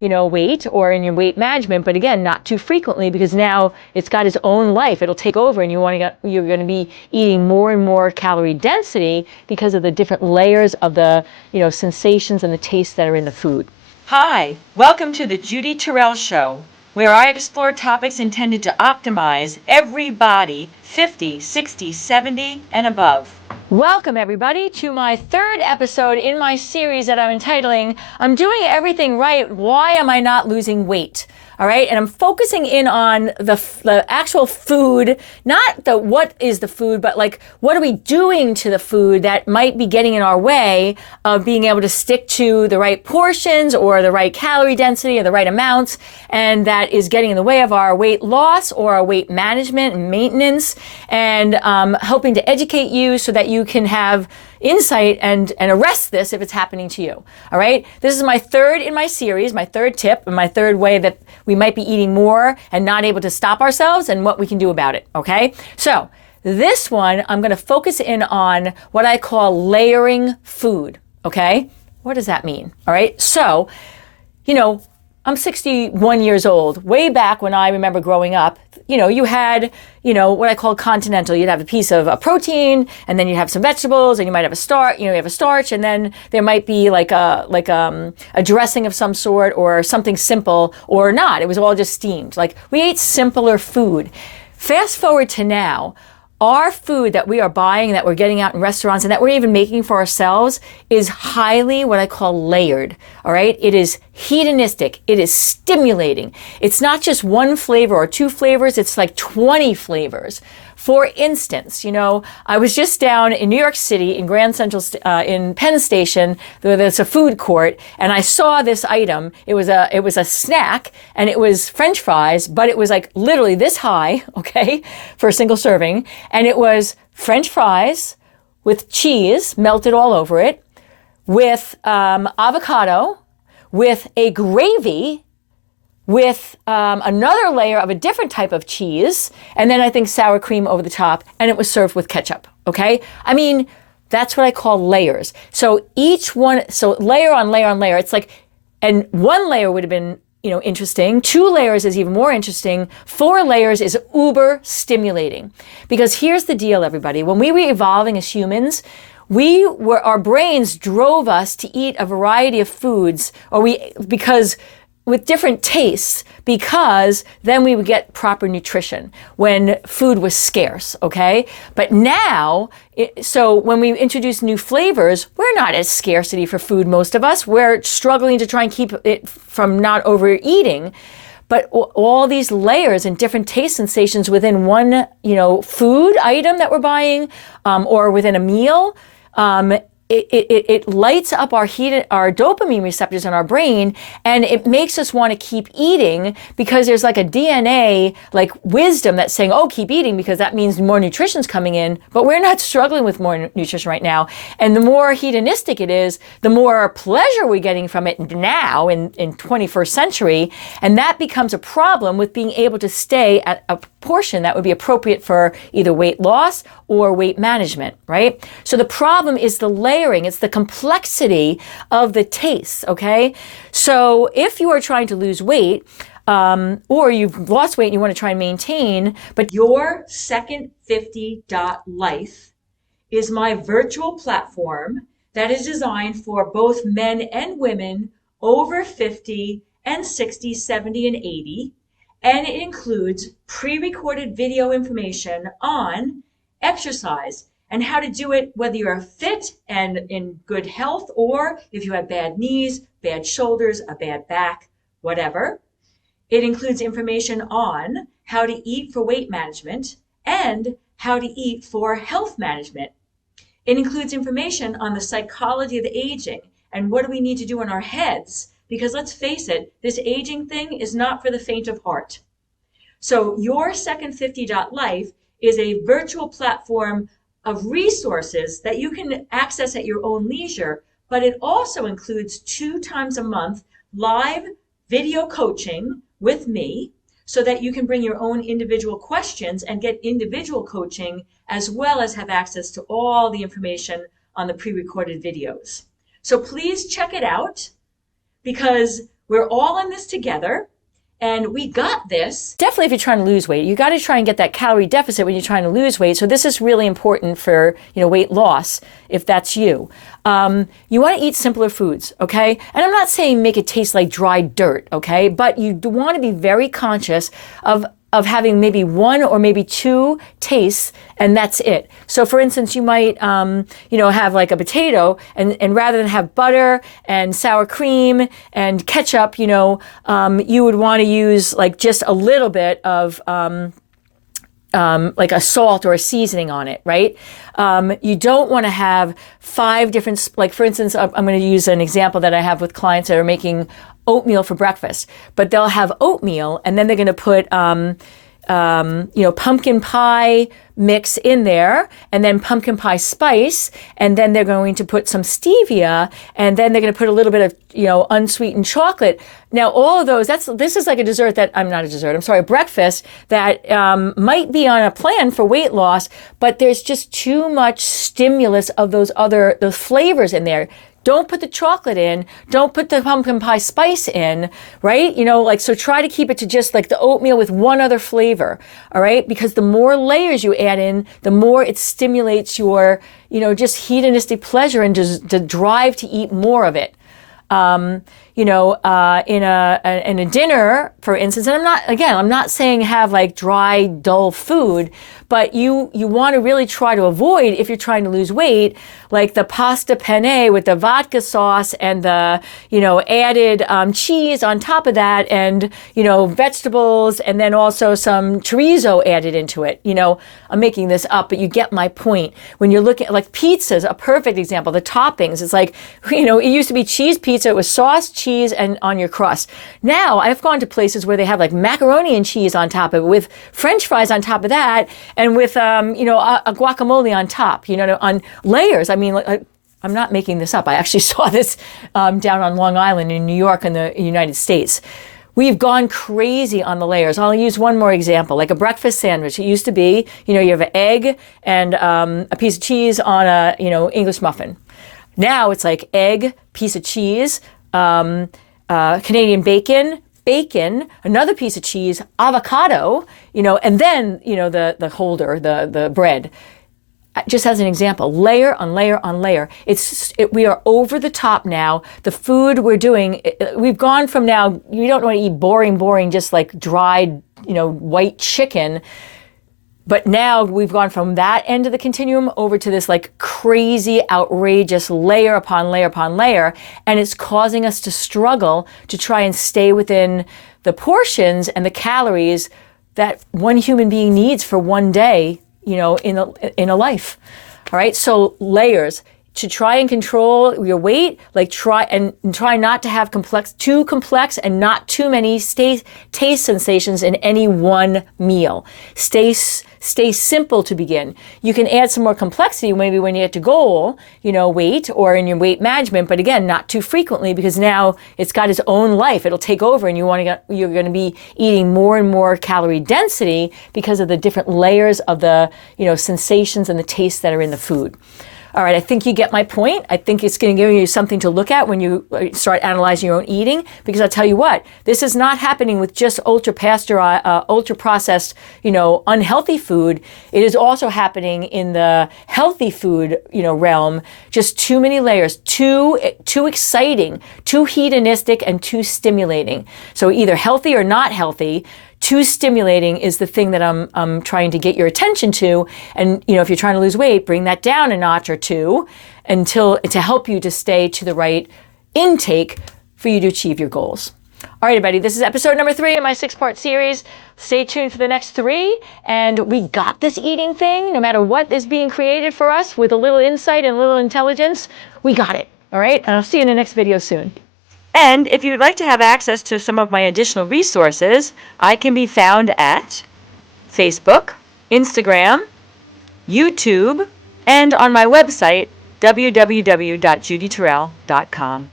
weight or in your weight management, but again, not too frequently, because now it's got its own life. It'll take over, and you're going to be eating more and more calorie density because of the different layers of the, sensations and the tastes that are in the food. Hi, welcome to the Judy Terrell Show, where I explore topics intended to optimize every body 50, 60, 70, and above. Welcome, everybody, to my third episode in my series that I'm entitling, I'm Doing Everything Right, Why Am I Not Losing Weight? All right, and I'm focusing in on the actual food, not the what is the food, but like what are we doing to the food that might be getting in our way of being able to stick to the right portions or the right calorie density or the right amounts, and that is getting in the way of our weight loss or our weight management and maintenance, and helping to educate you so that you can have insight and arrest this if it's happening to you. All right. This is my third in my series, my third tip, and my third way that we might be eating more and not able to stop ourselves and what we can do about it. Okay. So this one, I'm going to focus in on what I call layering food. Okay. What does that mean? All right. So, I'm 61 years old. Way back when I remember growing up, you had, what I call continental. You'd have a piece of a protein, and then you'd have some vegetables, and you might have a starch, you have a starch, and then there might be like a dressing of some sort or something simple or not. It was all just steamed. Like, we ate simpler food. Fast forward to now. Our food that we are buying, that we're getting out in restaurants, and that we're even making for ourselves is highly what I call layered, all right? It is hedonistic. It is stimulating. It's not just one flavor or two flavors. It's like 20 flavors. For instance, I was just down in New York City in Grand Central, in Penn Station. There's a food court, and I saw this item. It was a snack, and it was French fries, but it was like literally this high, okay, for a single serving, and it was French fries with cheese melted all over it, with avocado, with a gravy, with another layer of a different type of cheese, and then I think sour cream over the top, and it was served with ketchup, okay? I mean, that's what I call layers. So each one, so layer on layer on layer, it's like, and one layer would have been, interesting. 2 layers is even more interesting. 4 layers is uber stimulating. Because here's the deal, everybody. When we were evolving as humans, our brains drove us to eat a variety of foods, because with different tastes, because then we would get proper nutrition when food was scarce, okay? But now, so when we introduce new flavors, we're not at scarcity for food, most of us. We're struggling to try and keep it from not overeating. But all these layers and different taste sensations within one, food item that we're buying, or within a meal, it lights up our dopamine receptors in our brain, and it makes us want to keep eating, because there's like a DNA like wisdom that's saying, oh, keep eating because that means more nutrition's coming in. But we're not struggling with more nutrition right now. And the more hedonistic it is, the more pleasure we're getting from it now in 21st century. And that becomes a problem with being able to stay at a portion that would be appropriate for either weight loss or weight management, right? So the problem is the layering. It's the complexity of the tastes, okay? So if you are trying to lose weight, or you've lost weight and you want to try and maintain, but Your Second 50 Life is my virtual platform that is designed for both men and women over 50 and 60, 70, and 80. And it includes pre-recorded video information on exercise and how to do it, whether you're fit and in good health, or if you have bad knees, bad shoulders, a bad back, whatever. It includes information on how to eat for weight management and how to eat for health management. It includes information on the psychology of the aging and what do we need to do in our heads, because let's face it, this aging thing is not for the faint of heart. So Your Second 50 Life is a virtual platform of resources that you can access at your own leisure, but it also includes 2 times a month live video coaching with me, so that you can bring your own individual questions and get individual coaching, as well as have access to all the information on the pre-recorded videos. So please check it out, because We're all in this together, and we got this. Definitely if you're trying to lose weight, you got to try and get that calorie deficit when you're trying to lose weight. So this is really important for, weight loss, if that's you. You want to eat simpler foods, okay? And I'm not saying make it taste like dry dirt, okay? But you do want to be very conscious of having maybe one or maybe two tastes, and that's it. So for instance, you might, have like a potato, and rather than have butter and sour cream and ketchup, you would want to use like just a little bit of like a salt or a seasoning on it, right? You don't want to have 5 different, like for instance, I'm going to use an example that I have with clients that are making oatmeal for breakfast, but they'll have oatmeal and then they're going to put, pumpkin pie mix in there, and then pumpkin pie spice, and then they're going to put some stevia, and then they're going to put a little bit of, unsweetened chocolate. Now, all of those, this is like a dessert that, a breakfast that might be on a plan for weight loss, but there's just too much stimulus of those flavors in there. Don't put the chocolate in. Don't put the pumpkin pie spice in, right? So try to keep it to just like the oatmeal with one other flavor, all right? Because the more layers you add in, the more it stimulates your, just hedonistic pleasure and just the drive to eat more of it. In a dinner, for instance, and I'm not saying have like dry, dull food, but you want to really try to avoid, if you're trying to lose weight, like the pasta penne with the vodka sauce and the, added cheese on top of that, and, vegetables, and then also some chorizo added into it. I'm making this up, but you get my point. When you're looking at like pizza's a perfect example, the toppings, it's like, it used to be cheese pizza. It was sauce, cheese, and on your crust. Now I've gone to places where they have like macaroni and cheese on top of it, with French fries on top of that, and with, a guacamole on top, on layers. I mean, I'm not making this up. I actually saw this down on Long Island in New York in the United States. We've gone crazy on the layers. I'll use one more example, like a breakfast sandwich. It used to be, you have an egg and a piece of cheese on a, English muffin. Now it's like egg, piece of cheese, Canadian bacon, another piece of cheese, avocado, and then, the holder, the bread. Just as an example, layer on layer on layer. We are over the top now. The food we're doing, we've gone from now, you don't want to eat boring, just like dried, white chicken. But now we've gone from that end of the continuum over to this like crazy, outrageous layer upon layer upon layer. And it's causing us to struggle to try and stay within the portions and the calories that one human being needs for one day, in a life. All right. So layers. To try and control your weight, try not to have too complex and not too many taste sensations in any one meal. Stay simple to begin. You can add some more complexity maybe when you get to goal, weight, or in your weight management, but again, not too frequently, because now it's got its own life. It'll take over, and you're going to be eating more and more calorie density because of the different layers of the, sensations and the tastes that are in the food. All right, I think you get my point. I think it's going to give you something to look at when you start analyzing your own eating, because I'll tell you what, this is not happening with just ultra-processed, unhealthy food. It is also happening in the healthy food, realm. Just too many layers, too exciting, too hedonistic, and too stimulating. So either healthy or not healthy. Too stimulating is the thing that I'm trying to get your attention to. And, if you're trying to lose weight, bring that down a notch or two to help you to stay to the right intake for you to achieve your goals. All right, everybody, this is episode number 3 in my 6-part series. Stay tuned for the next 3. And we got this eating thing, no matter what is being created for us, with a little insight and a little intelligence. We got it. All right. And I'll see you in the next video soon. And if you'd like to have access to some of my additional resources, I can be found at Facebook, Instagram, YouTube, and on my website, www.judyterrell.com.